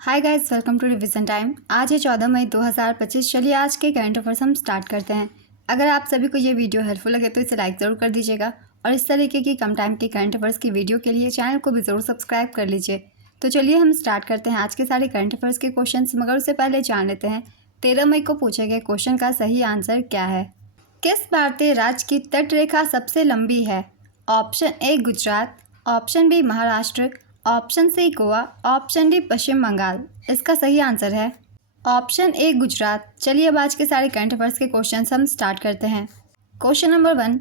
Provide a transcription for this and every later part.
Hi guys, welcome to revision time. आज है 14 मई 2025। चलिए आज के करंट अफेयर्स हम स्टार्ट करते हैं। अगर आप सभी को ये वीडियो हेल्पफुल लगे तो इसे लाइक ज़रूर कर दीजिएगा और इस तरीके की कम टाइम के करंट अफेयर्स की वीडियो के लिए चैनल को भी ज़रूर सब्सक्राइब कर लीजिए। तो चलिए हम स्टार्ट करते हैं आज के सारे करंट अफेयर्स के क्वेश्चन, मगर उससे पहले जान लेते हैं 13 मई को पूछे गए क्वेश्चन का सही आंसर क्या है। किस भारतीय राज्य की तटरेखा सबसे लंबी है? Option A Gujarat, option B Maharashtra, option C Goa, option D Paschim Bangal. इसका सही आंसर है ऑप्शन ए गुजरात। चलिए अब आज के सारे करंट अफेयर्स के क्वेश्चन हम स्टार्ट करते हैं। क्वेश्चन नंबर 1,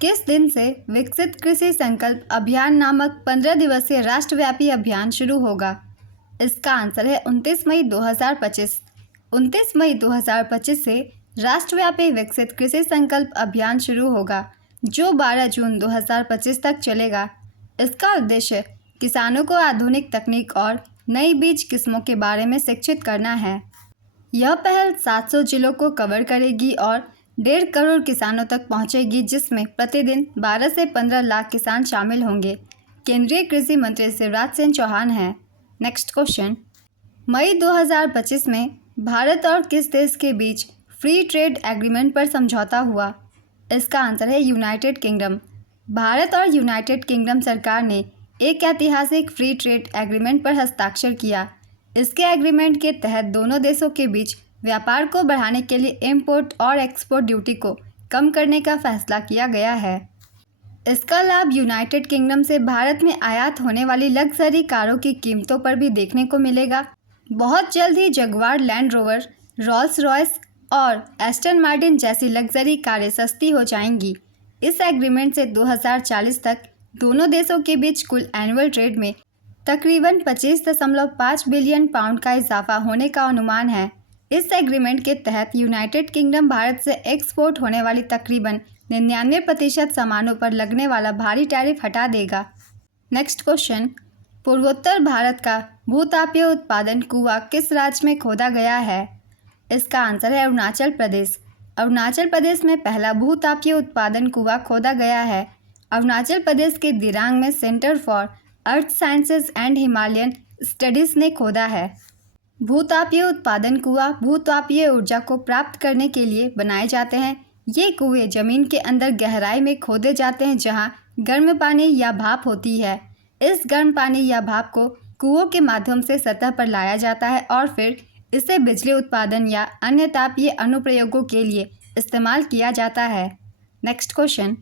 किस दिन से विकसित कृषि संकल्प अभियान नामक 15 दिवसीय राष्ट्रव्यापी अभियान शुरू होगा? इसका आंसर है 29 मई 2025। 29 मई 2025 से राष्ट्रव्यापी विकसित कृषि संकल्प अभियान शुरू होगा, जो 12 जून 2025 तक चलेगा। इसका उद्देश्य किसानों को आधुनिक तकनीक और नई बीज किस्मों के बारे में शिक्षित करना है। यह पहल 700 जिलों को कवर करेगी और 1.5 करोड़ किसानों तक पहुंचेगी, जिसमें प्रतिदिन 12 से 15 लाख किसान शामिल होंगे। केंद्रीय कृषि मंत्री शिवराज सिंह चौहान हैं। नेक्स्ट क्वेश्चन, मई 2025 में भारत और किस देश के बीच फ्री ट्रेड एग्रीमेंट पर समझौता हुआ? इसका आंसर है यूनाइटेड किंगडम। भारत और यूनाइटेड किंगडम सरकार ने एक ऐतिहासिक फ्री ट्रेड एग्रीमेंट पर हस्ताक्षर किया। इसके एग्रीमेंट के तहत दोनों देशों के बीच व्यापार को बढ़ाने के लिए इंपोर्ट और एक्सपोर्ट ड्यूटी को कम करने का फैसला किया गया है। इसका लाभ यूनाइटेड किंगडम से भारत में आयात होने वाली लग्जरी कारों की कीमतों पर भी देखने को मिलेगा। बहुत जल्द ही Jaguar Land Rover, Rolls Royce और एस्टन मार्टिन जैसी लग्जरी कारें सस्ती हो जाएंगी। इस एग्रीमेंट से 2040 तक दोनों देशों के बीच कुल एनुअल ट्रेड में तकरीबन 25.5 बिलियन पाउंड का इजाफा होने का अनुमान है। इस एग्रीमेंट के तहत यूनाइटेड किंगडम भारत से एक्सपोर्ट होने वाली तकरीबन 99% सामानों पर लगने वाला भारी टैरिफ हटा देगा। नेक्स्ट क्वेश्चन, पूर्वोत्तर भारत का भूतापीय उत्पादन कुआं किस राज्य में खोदा गया है? इसका आंसर है अरुणाचल प्रदेश। अरुणाचल प्रदेश में पहला भूतापीय उत्पादन कुआं खोदा गया है। अरुणाचल प्रदेश के दिरांग में centre for earth sciences and Himalayan studies ने खोदा है। भूतापीय उत्पादन कुआं भूतापीय ऊर्जा को प्राप्त करने के लिए बनाए जाते हैं। ये कुएं जमीन के अंदर गहराई में खोदे जाते हैं, जहां गर्म पानी या भाप होती है। इस गर्म पानी या भाप को कुओं के माध्यम से सतह पर लाया जाता है और फिर इसे बिजली उत्पादन या अन्य तापीय अनुप्रयोगों के लिए इस्तेमाल किया जाता है। नेक्स्ट क्वेश्चन,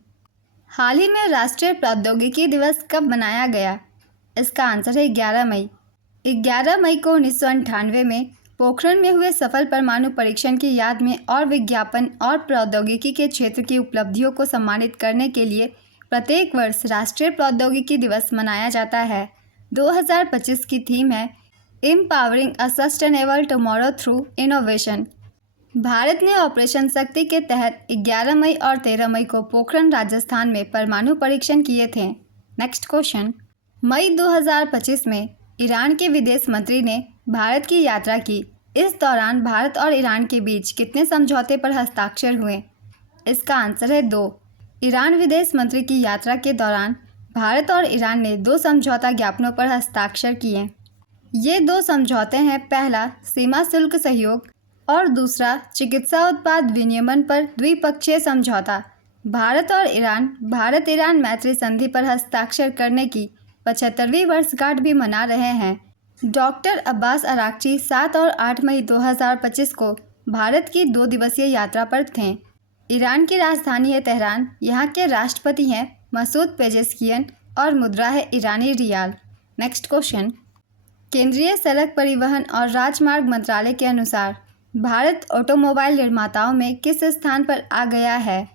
हाल ही में राष्ट्रीय प्रौद्योगिकी दिवस कब मनाया गया? इसका आंसर है 11 मई। 11 मई को 1998 में पोखरण में हुए सफल परमाणु परीक्षण की याद में और विज्ञापन और प्रौद्योगिकी के क्षेत्र की उपलब्धियों को सम्मानित करने के लिए प्रत्येक वर्ष राष्ट्रीय प्रौद्योगिकी दिवस मनाया जाता है। 2025 की थीम है empowering a sustainable tomorrow through innovation. Bharat ने ऑपरेशन शक्ति के तहत 11 मई और 13 मई को पोखरण राजस्थान में परमाणु परीक्षण किए थे। नेक्स्ट क्वेश्चन, मई 2025 में ईरान के विदेश मंत्री ने भारत की यात्रा की। इस दौरान भारत और ईरान के बीच कितने समझौते पर हस्ताक्षर हुए? इसका आंसर है 2। ईरान विदेश मंत्री की यात्रा के दौरान भारत और ईरान ने 2 समझौता ज्ञापनों पर हस्ताक्षर किए। ये 2 समझौते हैं, पहला सीमा शुल्क सहयोग और दूसरा चिकित्सा उत्पाद विनियमन पर द्विपक्षीय समझौता। भारत और ईरान भारत ईरान मैत्री संधि पर हस्ताक्षर करने की 75वीं वर्षगांठ भी मना रहे हैं। डॉक्टर अब्बास अराक्ची 7 और 8 मई 2025 को भारत की 2 दिवसीय यात्रा पर थे। ईरान की राजधानी है तेहरान। यहाँ के राष्ट्रपति हैं मसूद पेजेस्कियन और मुद्रा है ईरानी रियाल। नेक्स्ट क्वेश्चन, केंद्रीय सड़क परिवहन और राजमार्ग मंत्रालय के अनुसार भारत ऑटोमोबाइल निर्माताओं में किस स्थान पर आ गया है?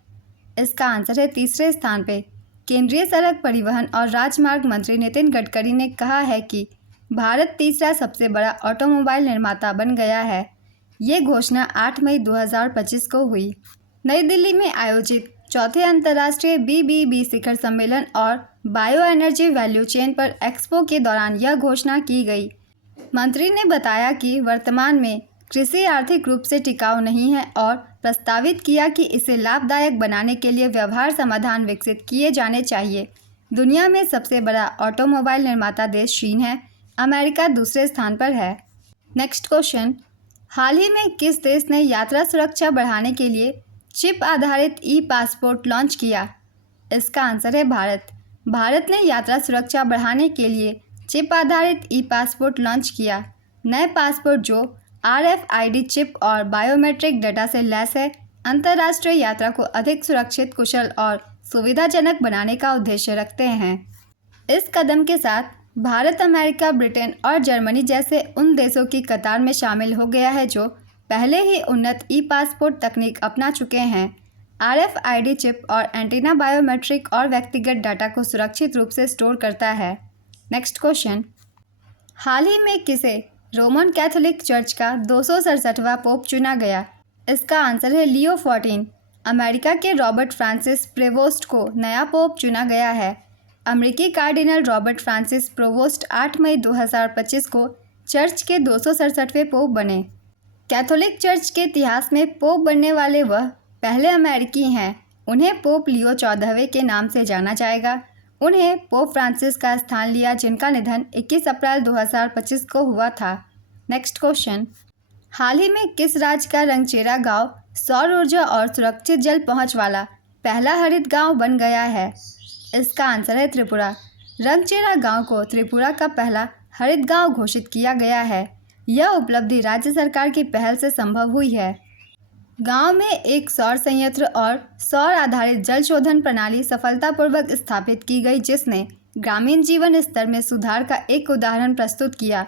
इसका आंसर है तीसरे स्थान पे। केंद्रीय सड़क परिवहन और राजमार्ग मंत्री नितिन गडकरी ने कहा है कि भारत तीसरा सबसे बड़ा ऑटोमोबाइल निर्माता बन गया है। ये घोषणा 8 मई 2025 को हुई। नई दिल्ली में आयोजित चौथे अंतर्राष्ट्रीय BBB शिखर सम्मेलन और बायो एनर्जी वैल्यू चेन पर एक्सपो के दौरान यह घोषणा की गई। मंत्री ने बताया कि वर्तमान में कृषि आर्थिक रूप से टिकाऊ नहीं है और प्रस्तावित किया कि इसे लाभदायक बनाने के लिए व्यवहार समाधान विकसित किए जाने चाहिए। दुनिया में सबसे बड़ा ऑटोमोबाइल निर्माता देश चीन है। अमेरिका दूसरे स्थान पर है। नेक्स्ट क्वेश्चन, हाल ही में किस देश ने यात्रा सुरक्षा बढ़ाने के लिए चिप आधारित ई पासपोर्ट लॉन्च किया? इसका आंसर है भारत। भारत ने यात्रा सुरक्षा बढ़ाने के लिए चिप आधारित ई पासपोर्ट लॉन्च किया। नए पासपोर्ट जो RFID चिप और बायोमेट्रिक डेटा से लैस है, अंतर्राष्ट्रीय यात्रा को अधिक सुरक्षित, कुशल और सुविधाजनक बनाने का उद्देश्य रखते हैं। इस कदम के साथ भारत अमेरिका, ब्रिटेन और जर्मनी जैसे उन देशों की कतार में शामिल हो गया है जो पहले ही उन्नत ई पासपोर्ट तकनीक अपना चुके हैं। RFID चिप और एंटीना बायोमेट्रिक और व्यक्तिगत डाटा को सुरक्षित रूप से स्टोर करता है। नेक्स्ट क्वेश्चन, हाल ही में किसे रोमन कैथोलिक चर्च का 267वां पोप चुना गया? इसका आंसर है लियो 14। अमेरिका के रॉबर्ट फ्रांसिस प्रेवोस्ट को नया पोप चुना गया है। अमेरिकी कार्डिनल रॉबर्ट फ्रांसिस प्रेवोस्ट 8 मई 2025 को चर्च के 267वें पोप बने। कैथोलिक चर्च के इतिहास में पोप बनने वाले वह पहले अमेरिकी हैं। उन्हें पोप लियो 14वें के नाम से जाना जाएगा। उन्हें पोप फ्रांसिस का स्थान लिया, जिनका निधन 21 अप्रैल 2025 को हुआ था। नेक्स्ट क्वेश्चन, हाल ही में किस राज्य का रंगचेरा गांव सौर ऊर्जा और सुरक्षित जल पहुंच वाला पहला हरित गांव बन गया है? इसका आंसर है त्रिपुरा। रंगचेरा गांव को त्रिपुरा का पहला हरित गांव घोषित किया गया है। यह उपलब्धि राज्य सरकार की पहल से संभव हुई है। गांव में एक सौर संयंत्र और सौर आधारित जल शोधन प्रणाली सफलतापूर्वक स्थापित की गई, जिसने ग्रामीण जीवन स्तर में सुधार का एक उदाहरण प्रस्तुत किया।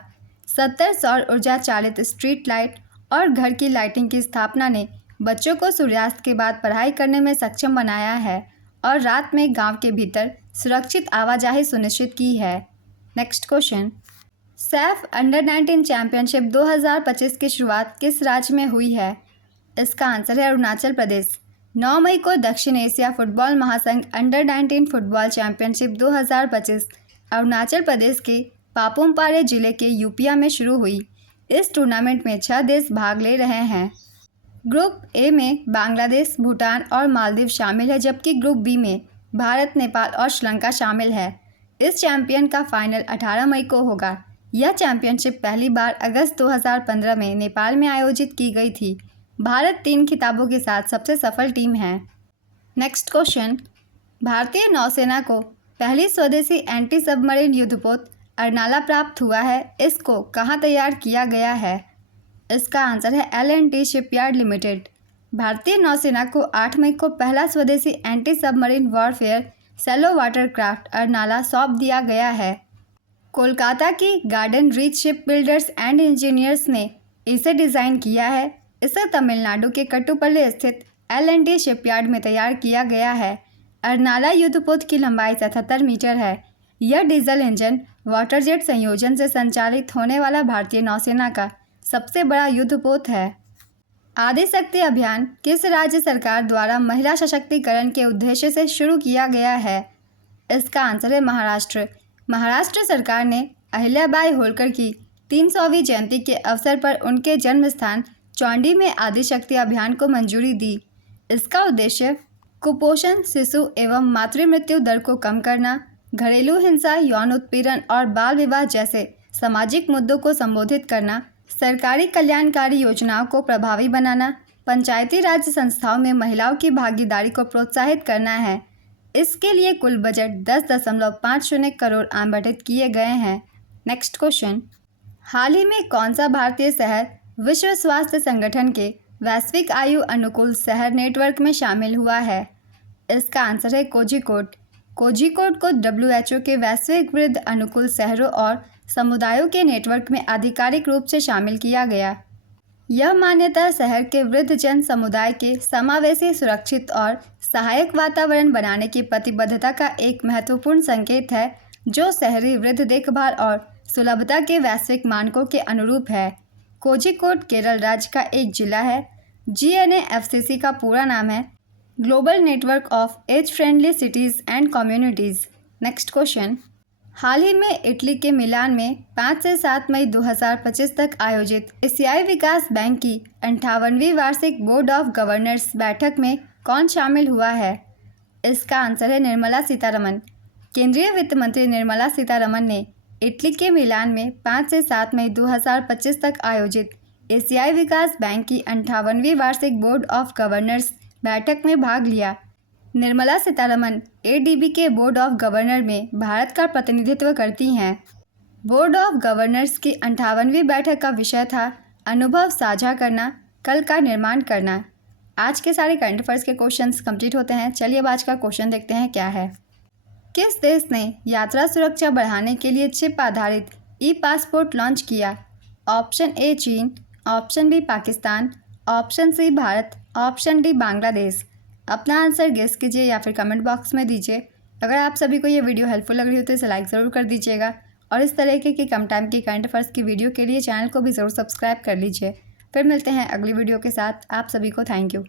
70 सौर ऊर्जा चालित स्ट्रीट लाइट और घर की लाइटिंग की स्थापना ने बच्चों को सूर्यास्त के बाद पढ़ाई करने में सक्षम बनाया है और रात में गांव के भीतर सुरक्षित आवाजाही सुनिश्चित की है। Next question, Saif under-19 championship 2025 की शुरुआत किस राज्य में हुई है? इसका आंसर है अरुणाचल प्रदेश। 9 मई को दक्षिण एशिया फुटबॉल महासंघ under-19 football championship 2025 Arunachal Pradesh के पापुम-पारे जिले के यूपिया में शुरू हुई। इस टूर्नामेंट में 6 देश भाग ले रहे हैं। ग्रुप ए में बांग्लादेश, भूटान और मालदीव शामिल है, जबकि ग्रुप बी में भारत, नेपाल और श्रीलंका शामिल है। इस चैंपियन का फाइनल 18 मई को होगा। यह चैंपियनशिप पहली बार अगस्त 2015 में नेपाल में आयोजित की गई थी। भारत 3 खिताबों के साथ सबसे सफल टीम है। नेक्स्ट क्वेश्चन, भारतीय नौसेना को पहली स्वदेशी एंटी सबमरीन युद्धपोत अर्नाला प्राप्त हुआ है। इसको कहाँ तैयार किया गया है? इसका आंसर है L&T शिपयार्ड लिमिटेड। भारतीय नौसेना को 8 मई को पहला स्वदेशी anti submarine warfare shallow watercraft Arnala सौंप दिया गया है। कोलकाता की garden reach ship builders and engineers ने इसे डिज़ाइन किया है। इसे तमिलनाडु के कट्टुपल्ली स्थित L&T शिपयार्ड में तैयार किया गया है। अर्नाला युद्धपोत की लंबाई 77 मीटर है। यह डीजल इंजन वाटर जेट संयोजन से संचालित होने वाला भारतीय नौसेना का सबसे बड़ा युद्धपोत है। आदिशक्ति अभियान किस राज्य सरकार द्वारा महिला सशक्तिकरण के उद्देश्य से शुरू किया गया है? इसका आंसर है महाराष्ट्र। महाराष्ट्र सरकार ने अहिल्याबाई होलकर की 300वीं जयंती के अवसर पर उनके जन्म स्थान चौंडी में आदिशक्ति अभियान को मंजूरी दी। इसका उद्देश्य कुपोषण, शिशु एवं मातृ मृत्यु दर को कम करना, घरेलू हिंसा, यौन उत्पीड़न और बाल विवाह जैसे सामाजिक मुद्दों को संबोधित करना, सरकारी कल्याणकारी योजनाओं को प्रभावी बनाना, पंचायती राज संस्थाओं में महिलाओं की भागीदारी को प्रोत्साहित करना है। इसके लिए कुल बजट 10.50 करोड़ आवंटित किए गए हैं। नेक्स्ट क्वेश्चन, हाल ही में कौन सा भारतीय शहर विश्व स्वास्थ्य संगठन के वैश्विक आयु अनुकूल शहर नेटवर्क में शामिल हुआ है? इसका आंसर है कोझिकोड। कोझिकोड को WHO के वैश्विक वृद्ध अनुकूल शहरों और समुदायों के नेटवर्क में आधिकारिक रूप से शामिल किया गया। यह मान्यता शहर के वृद्ध जन समुदाय के समावेशी, सुरक्षित और सहायक वातावरण बनाने की प्रतिबद्धता का एक महत्वपूर्ण संकेत है, जो शहरी वृद्ध देखभाल और सुलभता के वैश्विक मानकों के अनुरूप है। कोझिकोड केरल राज्य का एक जिला है। GNAFCC का पूरा नाम है global network of age friendly cities and communities. Next question, हाल ही में इटली के मिलान में 5 से 7 मई 2025 तक आयोजित एशियाई विकास बैंक की 58वीं वार्षिक बोर्ड ऑफ गवर्नर्स बैठक में कौन शामिल हुआ है? इसका आंसर है निर्मला सीतारमन। केंद्रीय वित्त मंत्री निर्मला सीतारमन ने इटली के मिलान में 5 से 7 मई 2025 तक आयोजित एशियाई विकास बैंक की 58वीं वार्षिक बोर्ड ऑफ गवर्नर्स बैठक में भाग लिया। निर्मला सीतारमण एडीबी के बोर्ड ऑफ गवर्नर में भारत का प्रतिनिधित्व करती हैं। बोर्ड ऑफ गवर्नर्स की 58वीं बैठक का विषय था अनुभव साझा करना, कल का निर्माण करना। आज के सारे करंट अफेयर्स के क्वेश्चंस कंप्लीट होते हैं। चलिए अब आज का क्वेश्चन देखते हैं क्या है। किस देश ने यात्रा सुरक्षा बढ़ाने के लिए चिप आधारित ई पासपोर्ट लॉन्च किया? ऑप्शन ए चीन, option B Pakistan, option C Bharat, option D Bangladesh. अपना आंसर गेस कीजिए या फिर कमेंट बॉक्स में दीजिए। अगर आप सभी को ये वीडियो हेल्पफुल लग रही हो तो इसे लाइक ज़रूर कर दीजिएगा और इस तरीके की कम टाइम की करंट अफेयर्स की वीडियो के लिए चैनल को भी ज़रूर सब्सक्राइब कर लीजिए। फिर मिलते हैं अगली वीडियो के साथ। आप सभी को थैंक यू।